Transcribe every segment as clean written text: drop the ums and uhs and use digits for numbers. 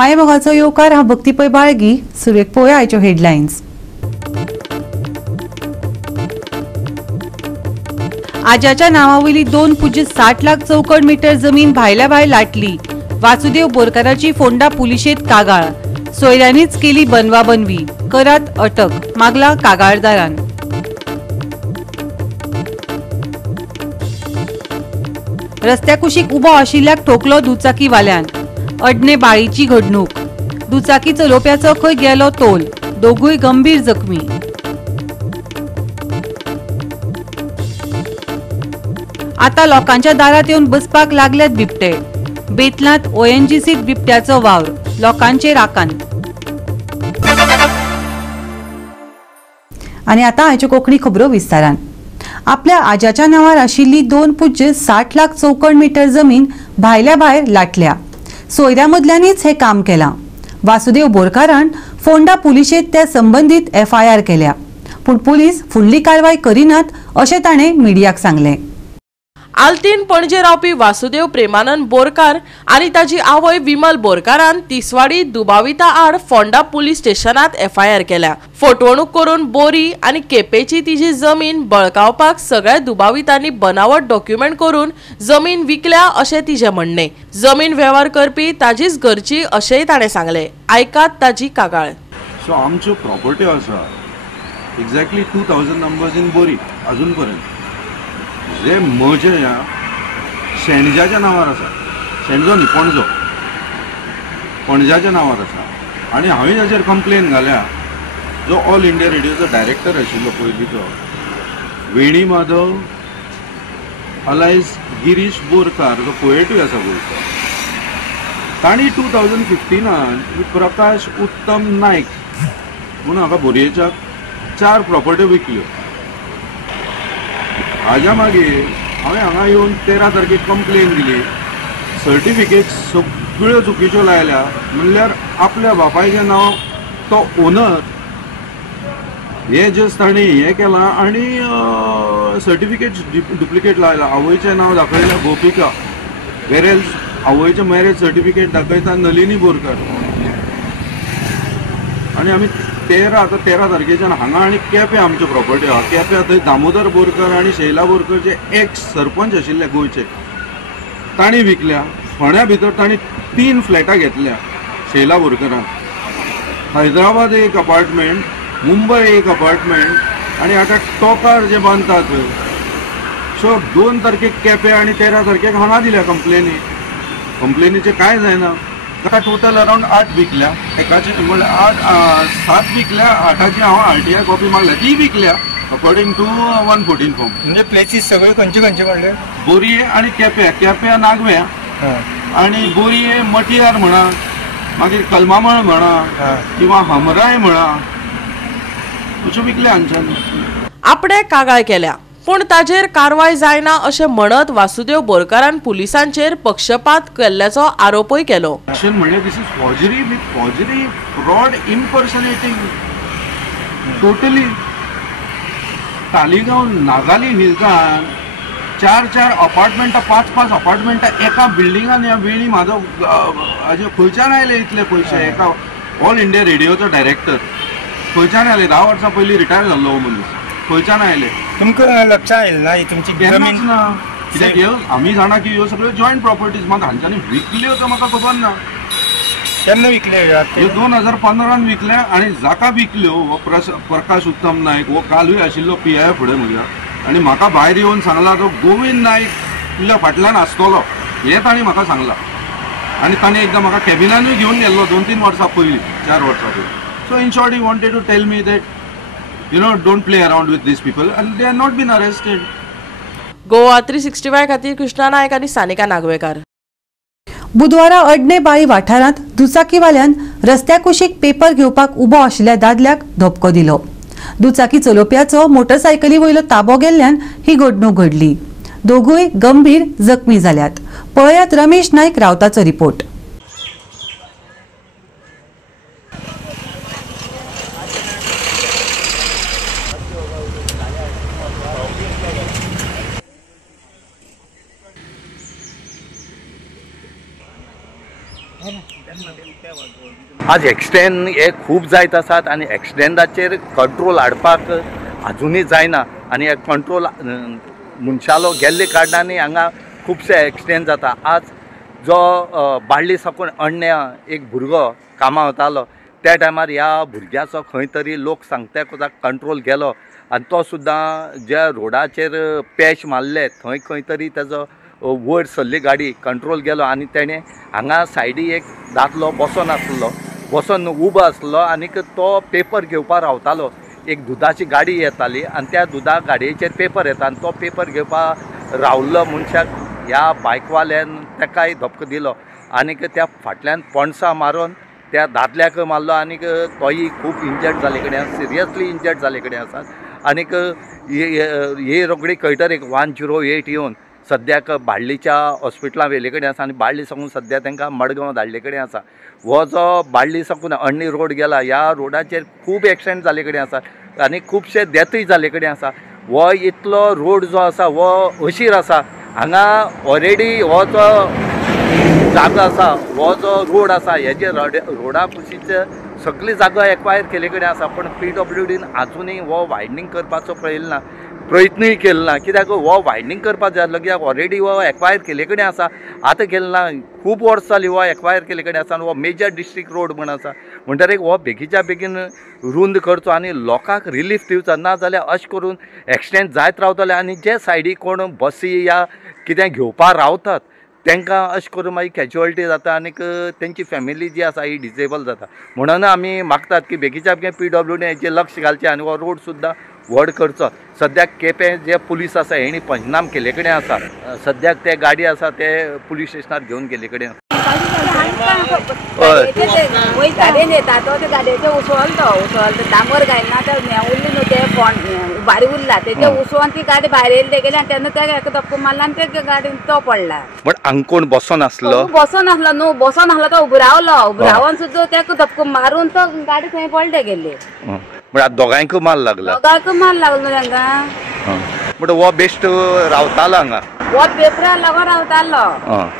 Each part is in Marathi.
मायेमोगाचो येवकार हांव भक्ती पै बाळगी. सुरवेक पळोवया आयच्यो हेडलायन्स. आज्याच्या नांवावयली 2.60 लाख चौकड मीटर जमीन भायल्या भायर लाटली. वासुदेव बोरकाराची फोंडा पुलिशेंत कागाळ. सोयऱ्यांनीच केली बनवाबनवी. करात अटक, मागला कागाळदारान. रस्त्या कुशीक उबो आशिल्ल्याक ठोकलो दुचाकीवाल्यान. अडणे बाळीची घडणूक. दुचाकी चलोवप्याचो खंय गेलो तोल. दोगूय गंभीर जखमी. आता लोकांच्या दारात येवन बसपाक लागल्यात बिबटे. बेतलांत ओएनजीसीत बिबट्याचो वावर. लोकांचे राखण. आनी आता आयच्यो कोंकणी खबरो विस्तारान. आपल्या आज्याच्या नांवार आशिल्ली 2.60 लाख चौकड मीटर जमीन भायल्या भायर लाटल्या. सोयऱ्या मदल्यांनीच हे काम केलां. वासुदेव बोरकारान फोंडा पुलिशेंत त्या संबंदीत FIR केल्या. पूण पुलीस फुडली कारवाय करिनात अशें ताणें मिडियाक सांगलें. आल्तीन पणजे रावपी वासुदेव प्रेमानंद बोरकार आणि ताची आवय विमल बोरकारान तिसवाडी दुबाविता आड फोंडा पुलीस स्टेशनात FIR केल्या. फटवणूक करून बोरी आणि केपेची तिची जमीन बळकावपाक सगळ्या दुबावितांनी बनावट डॉक्युमेंट करून जमीन विकल्या अशें तिचे म्हणणे. जमीन व्यवहार करपी ताजीच घरची अशेंय ताणें सांगले. आयकात ताची कागाळ. सो आमच्यो प्रॉपर्टी आसा एक्झॅक्टली 2000 नंबर्स इन बोरी अजून पर्यंत जे म्हज्या शेणजाच्या नांवार आसा. शेणजो न्ही पणजो, पणजाच्या नांवार आसा. आनी हांवें ताचेर कंप्लेन घाल्या. जो ऑल इंडिया रेडिओचो डायरेक्टर आशिल्लो पयलींचो वेणी माधव अलायस गिरीश बोरकार, जो पोएटूय आसा गोंयचो, तांणी 2015 प्रकाश उत्तम नायक म्हणून हाका बोरयेच्या 4 प्रॉपर्टी विकल्यो. हाज्या मागीर हांवें हांगा येवन 13 तारखेक कंप्लेन दिली. सर्टिफिकेट सगळ्यो चुकीच्यो लायल्या. म्हणल्यार आपल्या बापायचें नांव तो ओनर हे जस्ट ताणें हें केलां आनी सर्टिफिकेट डुप्लिकेट लायला. आवयचें नांव दाखयलें गोपिका, वेरेल्स आवयचें मॅरेज सर्टिफिकेट दाखयता नलिनी बोरकार. आनी आमी 13 तारखेच्यान हांगा आनी केपें आमच्यो प्रॉपर्टी आहा. केपें थंय दामोदर बोरकर आनी शैला बोरकर जे एक्स सरपंच आशिल्ले गोंयचे, तांणी विकल्या. फोंड्या भितर तांणी 3 फ्लॅटां घेतल्या शैला बोरकरान. हैदराबाद एक अपार्टमेंट, मुंबय एक अपार्टमेंट आनी आतां टोकार जे बांदतात थंय. सो 2 तारखेक केपें आनी 13 तारखेक हांगा दिल्या कंप्लेनी. कंप्लेनीचें कांय जायना. ताका टोटल अरावंड 8 विकल्या. एकाची म्हणल्यार 7 विकल्या. 8ची हांव RTI कॉपी मागल्या, ती विकल्या अकॉर्डिंग टू 114 फॉर्म. म्हणजे प्लेसीस सगळे खंयचे म्हणले? बोरये आनी केप्यां. केप्यां नागव्या आनी बोरये मटियार म्हणा, मागीर कलमामळ म्हणा किंवा हमराय म्हणा, अश्यो विकल्या हांच्यानी. आपणे कागाळ केल्या पूण ताजेर कारवाय जायना अशें म्हणत वासुदेव बोरकारान पुलिसांचेर पक्षपात केल्ल्याचो आरोपय केलो. म्हणजे this is forgery with forgery, fraud, impersonating totally. Taleigao Nagali हिल्सान 4 अपार्टमेंटां, 5 अपार्टमेंटां एका बिल्डिंगान ह्या वेणी म्हाजो हाजे खंयच्यान आयले इतले पयशे? एका ऑल इंडिया रेडिओचो डायरेक्टर खंयच्यान आयले? 10 वर्सां पयलीं रिटायर जाल्लो हो मनीस. खंयच्यान आयले? तुमकां लक्षात आयलें ना तुमची जमीन ना? कित्याक ह्यो आमी जाणा की ह्यो सगळ्यो जॉयंट प्रॉपर्टीज. मात हांच्यांनी विकल्यो तो म्हाका खबर ना. केन्ना विकले ह्यो 2015 विकल्या. आनी जाका विकल्यो हो प्रकाश उत्तम नायक, हो कालूय आशिल्लो PI फुडें म्हज्या. आनी म्हाका भायर येवन सांगला तो गोविंद नायक तुज्या फाटल्यान आसतलो हें ताणें म्हाका सांगलां. आनी ताणें एकदां म्हाका कॅबिनानूय घेवन गेल्लो 2-3 वर्सां पयलीं, 4 वर्सां पयलीं. So in short he wanted to tell me that don't play around with these people and they have not been arrested. Goa 365 खातीर कृष्णा नायक आनी सानिका नागवेकार. बुधवारा अडणे बाळी वाठारांत दुचाकीवाल्यान रस्त्या कुशीक पेपर घेवपाक उबो आशिल्ल्या दादल्याक धपको दिलो. दुचाकी चलोवप्याचो मोटरसायकली वयलो ताबो गेल्ल्यान ही घडणूक घडली. दोगूय गंभीर जखमी जाल्यात. पळयात रमेश नायक रावताचो रिपोर्ट. Ayan na. आज एक्सिडेंट हे खूब जायत आसात आनी एक्सिडेंटाचेर कंट्रोल हाडपाक अजूनय जायना आनी हे कंट्रोल मनशालो गेल्ले कारणांनी हांगा खुबशे एक्सिडेंट जाता। आज जो बाळ्ळी साकून अण्ण्या एक भुरगो कामां वतालो त्या टायमार ह्या भुरग्याचो खंय तरी लोक सांगता कोताक कंट्रोल गेलो आनी तो सुद्दां ज्या रोडाचेर पॅच मारले थंय खंय तरी तेजो वयर सरली गाडी कंट्रोल गेलो आनी तेणें हांगा सायडी एक दादलो बसोन उबो आसलो आनीक तो पेपर घेवपाक रावतालो। एक दुदाची गाडी येताली आनी त्या दुदा गाडयेचेर पेपर येता आनी तो पेपर घेवपाक रावल्लो मनशाक ह्या बायकवाल्यान तेकाय धपको दिलो आनीक त्या फाटल्यान पणसां मारून त्या दादल्याक मारलो आनीक तोय खूब इंजर्ड जाले कडेन सिरियसली इंजर्ड जाले कडेन आसात आनीक हे रोखडी खंयतर एक 108 येवन सद्याक बाळ्ळीच्या हॉस्पिटलां व्हेले कडेन आसा आनी बाळ्ळी साकून सद्या तांकां मडगांव धाडले कडेन आसा। हो जो बाळ्ळी साकून अण्णी रोड गेला ह्या रोडाचेर खूब एक्सिडेंट जाले कडेन आसा आनी खुबशे डेथूय जाले कडेन आसा। हो इतलो रोड जो आसा हो अशीर आसा हांगा ऑलरेडी हो जो जागो आसा हो जो रोड आसा हेजे रोडा कुशीचे सगळी जागा एक्वायर केले कडेन आसा पण PWDन आजुनूय हो वायडनींग करपाचो प्रयत्नूय केलो ना कित्याक हो वायडनींग करपाक जाय कित्याक ऑलरेडी हो एक्वायर केले कडेन आसा आतां केलो ना खूब वर्स जाली हो एक्वायर केले कडेन आसा आनी हो मेजर डिस्ट्रिक्ट रोड म्हण आसा म्हणटरीर हो बेगीच्या बेगीन रुंद करचो आनी लोकांक रिलीफ दिवचो ना जाल्यार अशें करून एक्सिडेंट जायत रावतले आनी जे सायडीक कोण बसी या कितें घेवपाक रावतात तांकां अशें करून मागीर कॅज्युअलिटी जाता आनीक तेंची फॅमिली जी आसा ही डिसेबल जाता। म्हणून आमी मागतात की बेगीच्या बेगीन PWD हेचेर लक्ष घालचें आनी हो रोड सुद्दां व्हड करचो। सद्याक केपें जे पुलीस आसा हेणी पंचनाम केले कडेन आसा सद्याक ते गाडी आसा ते पुलीस स्टेशनार घेवन गेले कडेन गाडयेन येता तो ते गाडयेचे उसवल डांबर घायना ते उरली न्हू ते भारी उरला तेजे उसवून ती गाडी भायर येयले गेली आनी तेन्ना त्या धपको मारला आनी ते गाडीन तो पडला। पण हांगा कोण बसोन आसलो न्हू बसोन आसलो तो उबो रावन सुद्दां तेका धपको मारून तो गाडी थंय पडले गेले म्हळ्यार दोगांयक मार लागला न्हू तांकां बट हो बेस्ट रावतालो हांगा हो पेपरा लागून रावतालो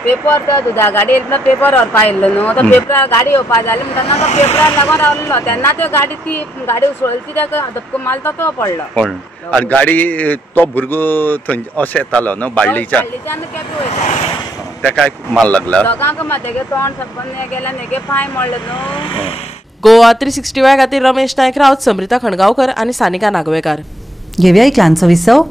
पेपर तो दुदा गाडी येयलो पेपर व्हरपा येयल्लो न्हू तो पेपरा गाडी येवपा जाली म्हणटा तो पेपरा लागून रावलेलो तेन्ना त्यो ती गाडी उसळली ताका धपको मारलो तो पडलो आनी गाडी तो भुरगो थंय असो येतालो न्हू बाळ्ळीच्या तेका मार लागला दोगांक मार तेगे तोंड सकून गेल्या नेगे पांय मोडले न्हू। गोवा 365 खातीर रमेश नायक रावत, समृता खणगांवकर आनी सानिका नागवेकार। घेवया एक ल्हानसो विसव।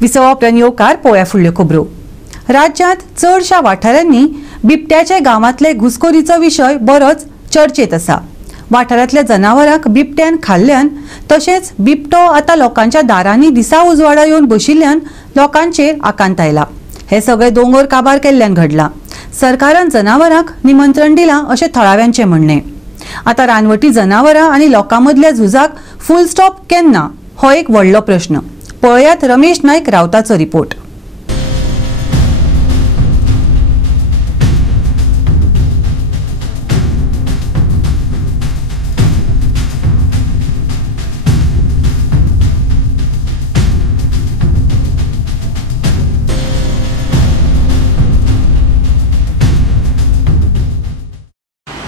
विसवांतल्यान येवकार पळोवया फुडल्यो खबरो। राज्यांत चडशा वाठारांनी बिबट्याचे गांवांतले घुसखोरीचो विशय बरोच चर्चेत आसा। वाठारांतल्या जनावरांक बिबट्यान खाल्ल्यान तशेंच बिबटो आतां लोकांच्या दारांनी दिसा उजवाडा येवन बशिल्ल्यान लोकांचेर आकांत आयला। हे सगळे दोंगर काबार केल्ल्यान घडला। सरकारान जनावरांक निमंत्रण दिलां अशें थळाव्यांचें म्हणणें। आतां रानवटी जनावरां आनी लोकां मदल्या झुजाक फुल स्टॉप केन्ना हो एक व्हडलो प्रश्न। पळयात रमेश नायक रावताचो रिपोर्ट।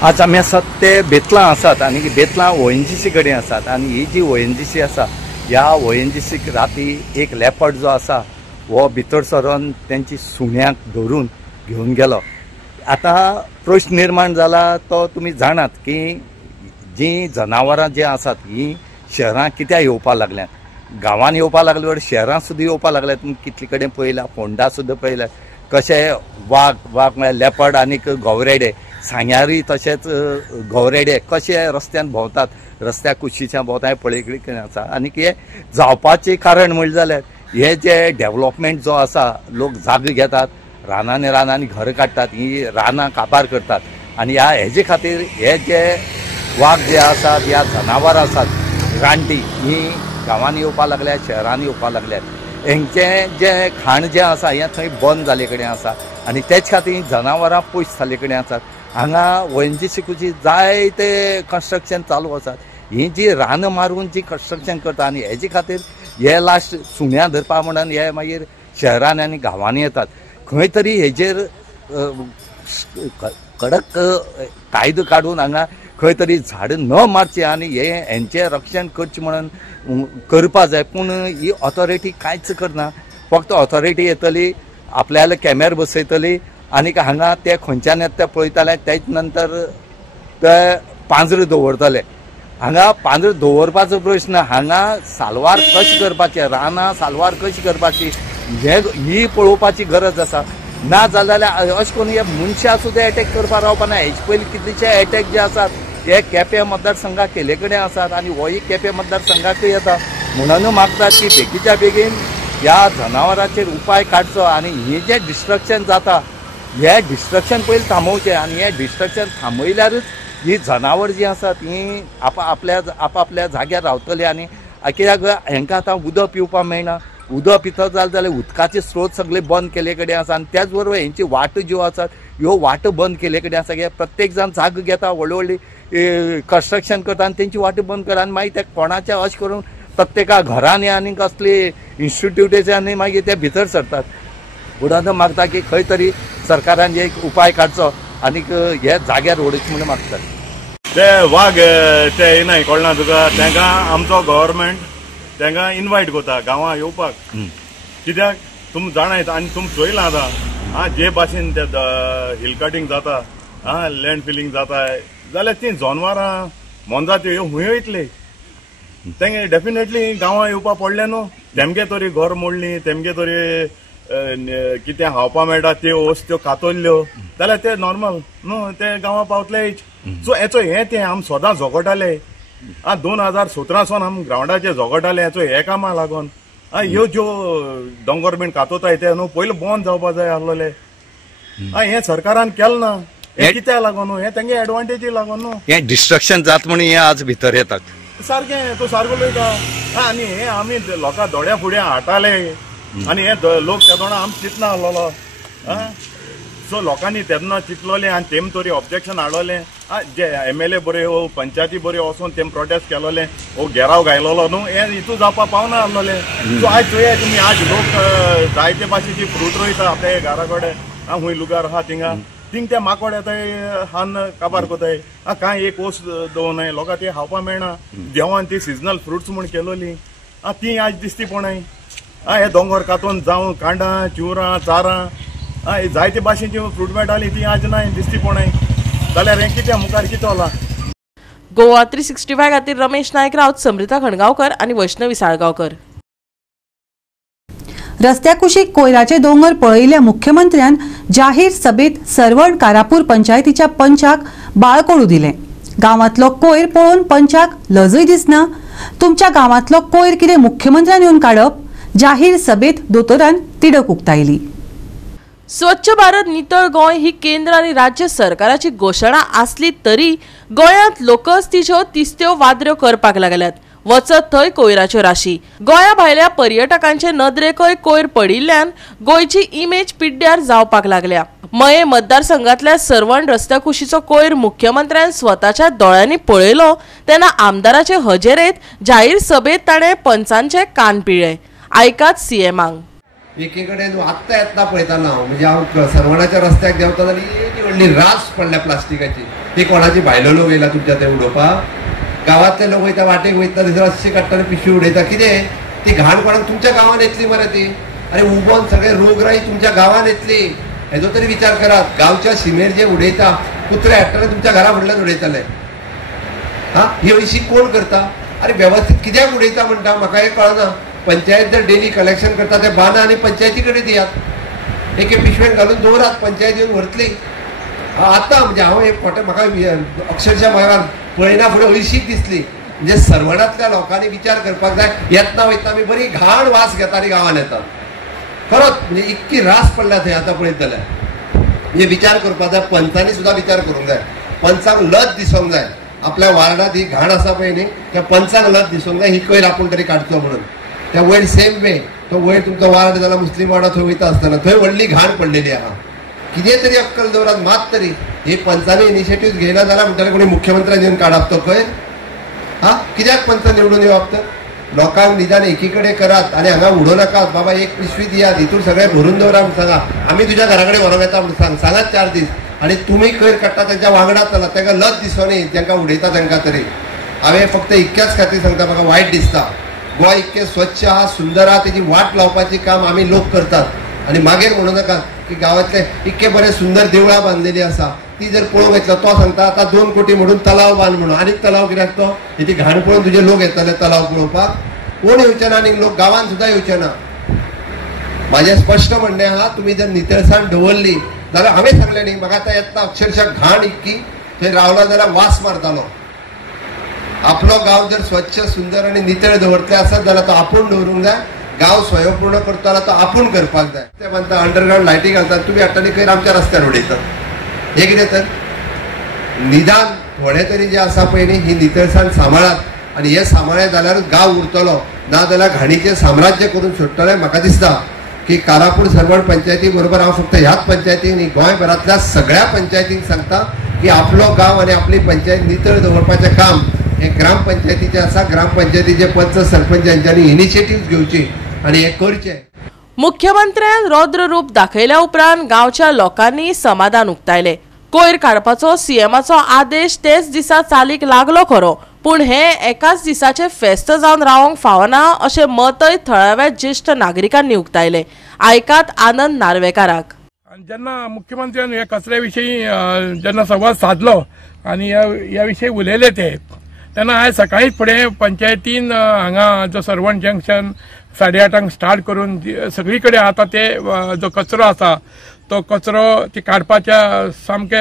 आज आमी आसात ते बेतलां आसात आनी बेतलां ONGC कडेन आसात आनी ही जी ONGC आसा ह्या ONGCक राती एक लेपर्ड जो आसा हो भितर सरोन तेंची सुण्यांक धरून घेवन गेलो। आतां प्रश्न निर्माण जाला तो तुमी जाणात की जी जनावरां जी आसात ही शहरां कित्याक येवपाक लागल्यात गांवांत येवपाक लागले शहरां सुद्दां येवपाक लागल्यात। तुमी कितले कडेन पळयला फोंडा सुद्दां पळयला कशे वाघ म्हळ्यार लेपर्ड आनीक गवरेडे सांग्यारूय तशेंच गवरेडे कशे रस्त्यान भोंवतात रस्त्या कुशीच्या भोंवताय पळय आसा। आनी हे जावपाचें कारण म्हणलें जाल्यार हे जे डेव्हलपमेंट जो आसा लोक जागे घेतात रानांनी घर काडटात ही रानां काबार करतात आनी हेजे खातीर हे जे वाघ जे आसात ह्या जनावरां आसात रानटी ही गांवांनी येवपाक लागल्यात शहरांनी येवपाक लागल्यात। हेंचे जे खाण जे आसा हें थंय बंद जाले कडेन आसा आनी तेच खातीर जनावरां पयस जाले कडेन आसात। हांगा ONGCची जायते कन्स्ट्रक्शन चालू आसात। ही जी रान मारून जी कन्स्ट्रक्शन करता आनी हेजे खातीर हे लास्ट सुण्या धरपा म्हणून हे मागीर शहरांनी आनी गांवांनी येतात. खंय तरी हेजेर कडक कायदो काडून हांगा खंय तरी झाड न मारचे आनी हेंचें रक्षण करचें म्हणून करपा जाय. पूण ही ऑथॉरिटी कांयच करना. फक्त ऑथॉरिटी येतली, आपल्याला कॅमेरा बसयतली आनी हांगा ते खंयच्यान येता ते पळयताले, तेच नंतर ते पांजर दवरतले. हांगा पांजर दवरपाचो प्रश्न, हांगा सालवार कशें करपाचें, रानां सालवार कशी करपाची ही पळोवपाची गरज आसा. ना जाल्यार अशें करून हे मनशां सुद्दां एटॅक करपाक रावपाना. हेचे पयलीं कितलेशे एटॅक जे आसात हे केपें मतदारसंघाक केले कडेन आसात आनी होय केपें मतदारसंघाकय येता. म्हणून मागतात की बेगीच्या बेगीन ह्या जनावरांचेर उपाय काडचो आनी हे जे डिस्ट्रक्शन जाता हे डिस्ट्रक्शन पयलीं थांबोवचें आनी हे डिस्ट्रक्शन थांबयल्यारूच ही जनावर जी आसात ही आपल्या जाग्यार रावतली. आनी कित्याक हांकां आतां उदक पिवपाक मेळना. उदक पिता जाल्यार उदकाचे स्रोत सगळे बंद केले कडेन आसा आनी त्याच बरोबर हेंची वाट ज्यो आसात ह्यो वाट बंद केले कडेन आसा. कित्याक प्रत्येक जाण जाग घेता, व्हडली व्हडली कन्स्ट्रक्शन करता आनी तेंची वाट बंद करता आनी मागीर ते कोणाच्या अशें करून प्रत्येका घरांनी आनी कसली इन्स्टिट्यूटांनी मागीर ते भितर सरतात. म्हणून मागता की खंय तरी सरकारान एक उपाय काडचो आनीक हे जाग्यार उडोवचें म्हणून मागतात. ते वाघ ते येनाय कळना तुका, तांकां आमचो गव्हर्मेंट तांकां इन्वायट करता गांवां येवपाक. कित्याक तुमी जाणायत आनी तुमी चोयलां आतां जे भाशेन ते हिल कटींग जाता, लँड फिलिंग जाता जाल्यार ती जनावरां मोनजात्यो ह्यो खूंय वयतली. तेंगे डेफिनेटली गांवां येवपा पडलें न्हू. तेमगे तरी घर मोडलीं, तेमगे तरी कितें खावपा मेळटा त्यो वस्तू कातरल्यो जाल्यार ते नॉर्मल न्हू, ते गांवां पावतलेच. सो हेचो ते आमी सदां झगडटाले. 2017 सावन आमी ग्रावंडाचेर झगडटाले हेचो हे कामां लागून. ह्यो ज्यो गव्हर्मेंट कातोताय ते न्हू पयलीं बंद जावपा जाय आसलोले. हे सरकारान केलें ना. हे कित्याक लागून न्हू, हे तेंगे एडवांटेजी लागून न्हू. हे डिस्ट्रक्शन जाता म्हणून हे आज भितर येतात. सारकें तूं सारको उलयता. आनी हे आमी लोकां दोळ्या फुडें हाडटाले आनी हे लोक तेदोणा आमी चिंतना आसलोलो. सो लोकांनी तेन्ना चिंतलोलें आनी तेम तरी ऑब्जेक्शन हाडलोलें. जे MLA बरे वो पंचायती बरे वचून तेम प्रोटेस्ट केलोलें, वो घेराव घायलोलो न्हू. हे हितू जावपा पावना आसलोलें. सो आज चोया तुमी आज लोक जायते भाशेची फ्रूट रोयता आपल्या घरा कडेन. खूंय लुगार आहा थिंग ते माकोड येताय हान काबार कोताय. कांय एक वस्त दवरनाय लोकां ते खावपा मेळना. देवान ती सिजनल फ्रुट्स म्हूण केलोली ती आज दिसती पडनाय. हे दोंगर कातून जावं कांडां चिवरां चारां जायते भाशेची फ्रूट मेळटाली ती आज नाय दिसती पडनाय. जाल्यार हें कितें मुखार कितें जाला. गोवा 365 खातीर रमेश नायक रावत, समृता खणगांवकर आनी वैष्णवी साळगांवकर. रस्त्या कुशीक कोयराचे दोंगर पळयिल्ल्या मुख्यमंत्र्यान जाहीर सभेत सरवण कारापूर पंचायतीच्या पंचाक बाळकोळू दिले. गांवांतलो कोयर पळोवन पंचाक लजय दिसना. तुमच्या गांवांतलो कोयर कितें मुख्यमंत्र्यान येवन काडप? जाहीर सभेत दोतोरान तिडक उक्तायली. स्वच्छ भारत नितळ गोंय ही केंद्र आणि राज्य सरकाराची घोषणा असली तरी गोंयांत लोकवस्तीच्यो तिस्त्यो वादऱ्यो करपाक लागल्यात. वचत थंय कोयराच्यो राशी. गोंया भायल्या पर्यटकांचे नदरेकय कोयर पडिल्ल्यान गोंयची इमेज पिड्ड्यार जावपाक लागल्या. मये मतदारसंघातल्या सरवण रस्त्या कुशीचो कोयर मुख्यमंत्र्यान स्वताच्या दोळ्यांनी पळयलो तेन्ना आमदाराचे हजेरेत जाहीर सभेत ताणें पंचांचे कान पिळे. आयकात CMांक. एकीकडे आत्ता येतना पळयताना हांव म्हणजे हांव सरवणाच्या रस्त्याक देंवता जाल्यार एक व्हडली रास पडल्या प्लास्टिकाची. ती कोणाची भायलो लोक येयला तुमच्या थंय उडोवपाक? गांवांतले लोक वयता वाटेक वयता थंयसर अशें काडटा आनी पिशवी उडयता. कितें ती घाण कोणाक तुमच्या गांवांत येतली मरे ती? अरे उबोन सगळे रोगराई तुमच्या गांवांत येतली हेजो तरी विचार करात. गांवच्या सीमेर जे उडयता कुत्रे हाडटाले तुमच्या घरा फुडल्यान उडयताले. ही अशी कोण करता? अरे वेवस्थीत कित्याक उडयता म्हणटा म्हाका हें कळना. पंचायत जर डेली कलेक्शन करता ते बाना आनी पंचायती कडेन दियात. एके पिशवेन घालून दवरात, पंचायत येवन व्हरतली. आतां म्हणजे हांव एक फोटो म्हाका अक्षरशा म्हाका पळयना फुडें अळशीक दिसली. म्हणजे सरवणातल्या लोकांनी विचार करपाक जाय. येतना वयतना आमी बरी घाण वास घेता आनी गांवांत येता. खरोच म्हणजे इतकी रास पडल्या थंय आतां पळयत जाल्यार. म्हणजे विचार करपाक जाय. पंचांनी सुद्दां विचार करूंक जाय. पंचांक लज दिसोंक जाय. आपल्या वार्डात ही घाण आसा पळय न्ही त्या पंचांक लज दिसोंक जाय ही कोयर आपूण तरी काडचो म्हणून. त्या वयर सेम वे तो वयर तुमचो वार्ड जाल्यार मुस्लीम वार्डात थंय वयता आसतना थंय व्हडली घाण पडलेली आहा. कितें तरी अक्कल दवरात. मात तरी हे पंचांनी इनिशिएटीव्ह घेयना जाल्यार म्हणटाले कोणी मुख्यमंत्र्यान येवन काडप तो खंय. कित्याक पंच निवडून येवप तर? लोकांक निदान एकीकडे करात आणि हांगा उडो नाकात बाबा एक पिशवी दियात हितून सगळे भरून दवरा म्हणून सांगा आम्ही तुझ्या घराकडे व्हरोंक येता म्हणून सांगात 4 दीस आणि तुम्ही खैर काडटा त्यांच्या वांगडा चला तांकां लज दिसोनी तांकां उडयता तांकां तरी हांवें फक्त इतक्याच खातीर सांगता म्हाका वायट दिसता गोंय इतकें स्वच्छ आहा सुंदर आहा तेजी वाट लावपाची काम आमी लोक करतात आणि मागीर म्हणू नाका की गांवांतले इतके बरे सुंदर देवळां बांदलेली आसा ती जर पळोवंक येतलो तो सांगता आता 2 कोटी म्हणून तलाव बांद म्हणून आनी तलाव कित्याक तो हेची घाण पळोवन तुझे लोक येतले तलाव पळोवपाक कोण येवचे ना आनी लोक गांवांत सुद्दां येवचे ना माझे स्पष्ट म्हणणे आहा तुम्ही जर नितळसाण दवरली जाल्यार हांवें सांगलें न्ही म्हाका आतां येता अक्षरशः घाण इतकी थंय रावला जाल्यार वास मारतालो आपलो गांव जर स्वच्छ सुंदर आणि नितळ दवरतले आसत जाल्यार तो आपूण दवरूंक जाय गांव स्वयंपूर्ण करता जाल्यार तो आपूण करपाक जाय ते म्हणटा अंडरग्राउंड लायटी घालतात तुमी हाडटा आनी खंय आमच्या रस्त्यार उडयतात हे कितें तर निदान थोडे तरी जे आसा पळय न्ही ही नितळसाण सांबाळात आणि हे सांबाळ्ळें जाल्यारूच गांव उरतलो ना जाल्यार घाणीचें साम्राज्य करून सोडटले म्हाका दिसता की कारापूर सरवण पंचायती बरोबर हांव फक्त ह्याच पंचायतीक न्ही गोंयभरांतल्या सगळ्या पंचायतींक सांगता की आपलो गांव आणि आपली पंचायत नितळ दवरपाचें काम हे ग्रामपंचायतीचे आसा ग्रामपंचायतीचे पंच सरपंच यांच्यांनी इनिशिएटिव्ह घेवची आणि हे करचे मुख्यमंत्र्यान रौद्र रूप दाखयल्या उपरांत गांवच्या लोकांनी समाधान उक्तायले कोयर काडपाचो सीएमाचो आदेश तेच दिसा चालीक लागलो खरो पूण हे एकाच दिसाचे फेस्त जावन रावंक फावना अशें मतय थळाव्या ज्येष्ठ नागरिकांनी उक्तायले आयकात आनंद नार्वेकाराक जेन्ना मुख्यमंत्र्यान ह्या कचऱ्या विशीं जेन्ना संवाद साधलो आनी ह्या विशीं उलयले ते तेन्ना आयज सकाळीच फुडें पंचायतीन हांगा जो सरवण जंक्शन 8:30 स्टार्ट करून सगळी कडेन आतां ते जो कचरो आसा तो कचरो ती काडपाच्या सामके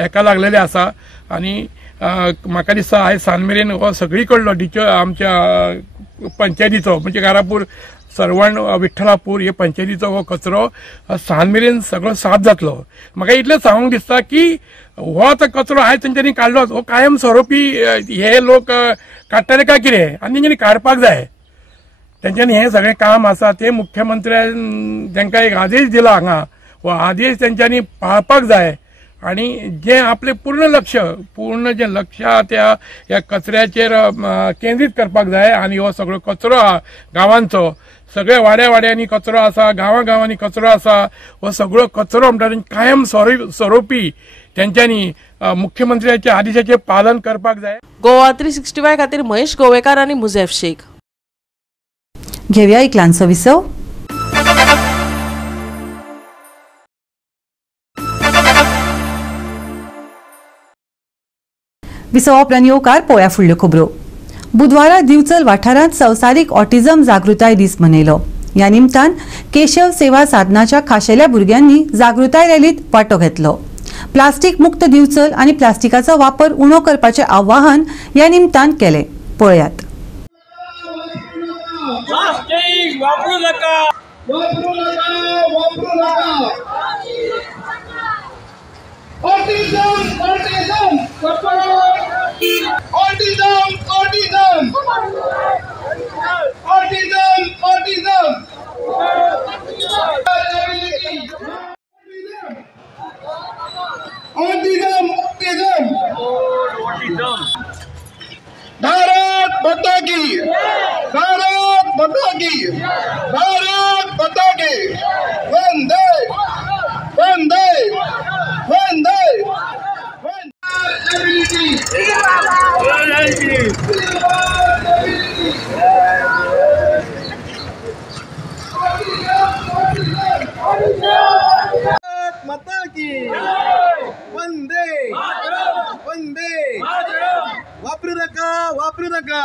हेका लागलेले आसा आनी म्हाका दिसता आयज सान मेरेन हो सगळी कडलो आमच्या पंचायतीचो म्हणजे कारापूर सरवण विठ्ठलापूर हे पंचायतीचो हो कचरो सान मेरेन सगळो साफ जातलो म्हाका इतलें सांगूंक दिसता की हो आतां कचरो आयज तेंच्यांनी काडलो हो कायम स्वरुपी हे लोक काडटले काय कितें आनी तेंच्यांनी काडपाक जाय तेंच्यांनी हें सगळें काम आसा ते मुख्यमंत्र्यान तांकां एक आदेश दिला हांगा हो आदेश तेंच्यांनी पाळपाक जाय आणि जे आपले पूर्ण लक्ष त्या ह्या कचऱ्याचेर केंद्रीत करपाक जाय आणि हो सगळो कचरो आहा गांवांचो सगळे वाड्यांनी कचरो आसा गांवांनी कचरो आसा हो सगळो कचरो म्हणटा कायम स्वरुपी तेंच्यांनी मुख्यमंत्र्याच्या आदेशाचे पालन करपाक जाय गोवा 365 खातीर महेश गोवेकार आणि मुझेफ शेख घेवया एक ल्हानसो विसव विसवा उपरांत येवकार पळोवया फुडल्यो खबरो बुधवारा दिवचल वाठारांत संवसारीक ऑटिझम जागृताय दीस मनयलो ह्या निमतान केशव सेवा साधनाच्या खाशेल्या भुरग्यांनी जागृताय रॅलीत वांटो घेतलो प्लास्टीक मुक्त दिवचल आणि प्लास्टिकाचो वापर उणो करपाचें आवाहन ह्या निमतान केलें पळयात भारत माता की भारत माता की भारत माता की वंदे वंदे वंदे माता की वंदे वंदे वापरू नका वापरू नका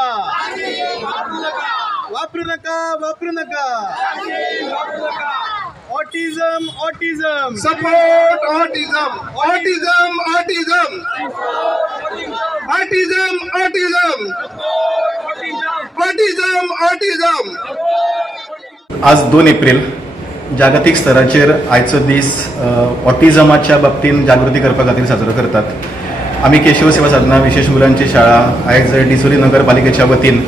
वापरू नका वापरू नका autism autism support autism autism autism autism autism autism autism आज 2 एप्रिल जागतिक स्तराचेर आयचो दीस ऑटिझमाच्या बाबतीन जागृती करपा खातीर साजरो करतात आमी केशव सेवा साधना विशेष मुलांची शाळा आयज डिचोली नगरपालिकेच्या वतीन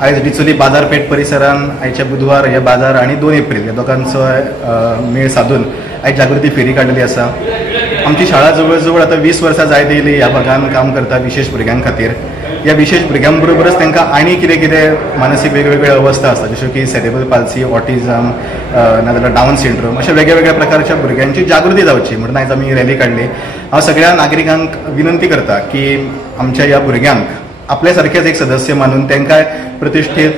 आयज डिचोली बाजारपेठ परिसरान आयच्या बुधवार हे बाजार आणि 2 एप्रिल ह्या दोगांचो मेळ साधून आयज जागृती फेरी काडलेली आसा आमची शाळा जवळ जवळ आता 20 वर्सां जायत येयली ह्या भागान काम करता विशेष भुरग्यां खातीर ह्या विशेष भुरग्यां बरोबरच तांकां आनी कितें कितें मानसीक वेगवेगळे अवस्था आसा जश्यो की सेरेब्रल पाल्सी, ऑटिझम, नाजाल्यार डावन सिंड्रोम अशा वेगवेगळ्या प्रकारच्या भुरग्यांची जागृती जावची म्हणून आयज आमी रॅली काडली. हांव सगळ्या नागरिकांक विनंती करता की आमच्या ह्या भुरग्यांक आपल्या सारकेच एक सदस्य मानून तांकां प्रतिश्ठीत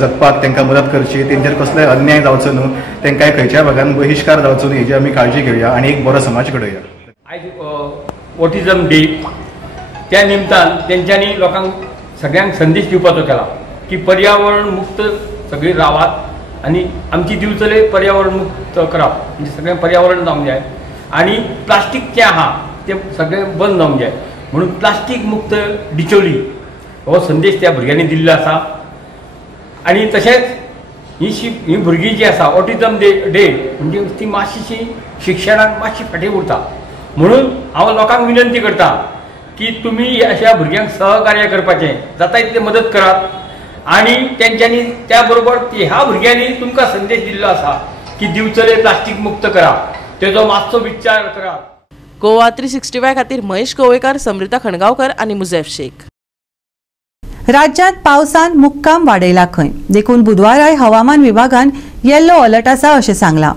जगपाक तांकां मदत करची, तेंचेर कसलोय अन्याय जावचो न्हू, तांकां खंयच्या भागान बहिष्कार जावचो न्हू हेजी आमी काळजी घेवया आणि एक बरो समाज घडोवया. आयज ऑटिझम डे त्या निमतान तेंच्यांनी लोकांक सगळ्यांक संदेश दिवपाचो केला की पर्यावरण मुक्त सगळी रावात आणि आमची दिवचले पर्यावरण मुक्त करप म्हणजे सगळें पर्यावरण जावंक जाय आणि प्लास्टीक जें आहा तें सगळें बंद जावंक जाय म्हणून प्लास्टीक मुक्त डिचोली हो संदेश त्या भुरग्यांनी दिल्लो आसा. आणि तशेंच ही भुरगीं जी आसा ऑटिझम डे म्हणजे ती मातशीशी शिक्षणाक मातशी फाटीं उरता म्हणून हांव लोकांक विनंती करता की तुमी अशा भुरग्यांक सहकार्य करपाचें जाता तितलें मदत करात आणि तेंच्यांनी त्या बरोबर ह्या भुरग्यांनी तुमकां संदेश दिल्लो आसा की दिवचले प्लास्टीक मुक्त करा तेजो मातसो विचार करा. गोवा 365 खातीर महेश गोवेकर, समृता खणगांवकर आणि मुझेफ शेख. राज्यात पावसान मुक्काम वाडयला खंय देखून बुधवाराय हवामान विभागान येल्लो अलर्ट आसा अशें सांगलां.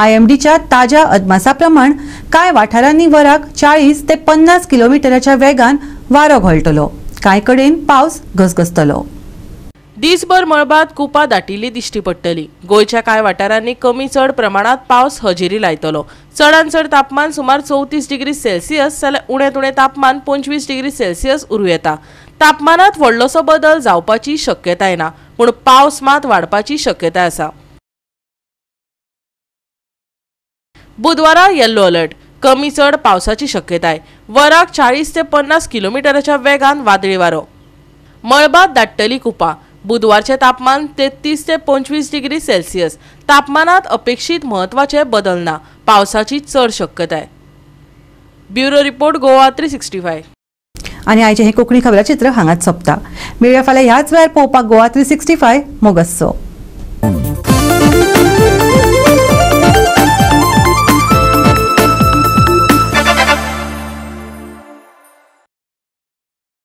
IMDच्या ताज्या अदमासा प्रमाण कांय वाठारांनी वराक 40 ते 50 किलोमीटराच्या वेगान वारो घोळटलो. कांय कडेन पावस घसघसतलो. दिसभर मळबात कुपां दाटिल्ली दिश्टी पडटली. गोंयच्या कांय वाठारांनी कमी चड प्रमाणात पावस हजेरी लायतलो. चडांत चड तापमान सुमार 34 डिग्री सेल्सियस जाल्यार उणेंत उणें तापमान 25 डिग्री सेल्सियस उरूं येता. तापमानात व्हडलोसो बदल जावपाची शक्यताय ना पूण पावस मात वाडपाची शक्यताय आसा. बुधवारा येल्लो अलर्ट, कमी चड पावसाची शक्यताय. वराक 40 ते 50 किलोमीटराच्या वेगान वादळी वारो. मळबात दाटतली कुपां. बुधवारचे तापमान 33 ते 25 डिग्री सेल्सियस. तापमानात अपेक्षित म्हत्वाचे बदल ना. पावसाची चड शक्यताय. Bureau report Goa 365. आणि आयचे हे कोंकणी खबराचित्र हांगाच सोंपता. मेळुया फाल्यां ह्याच वेळार पळोवपाक गोवा 365 मोगस्सो.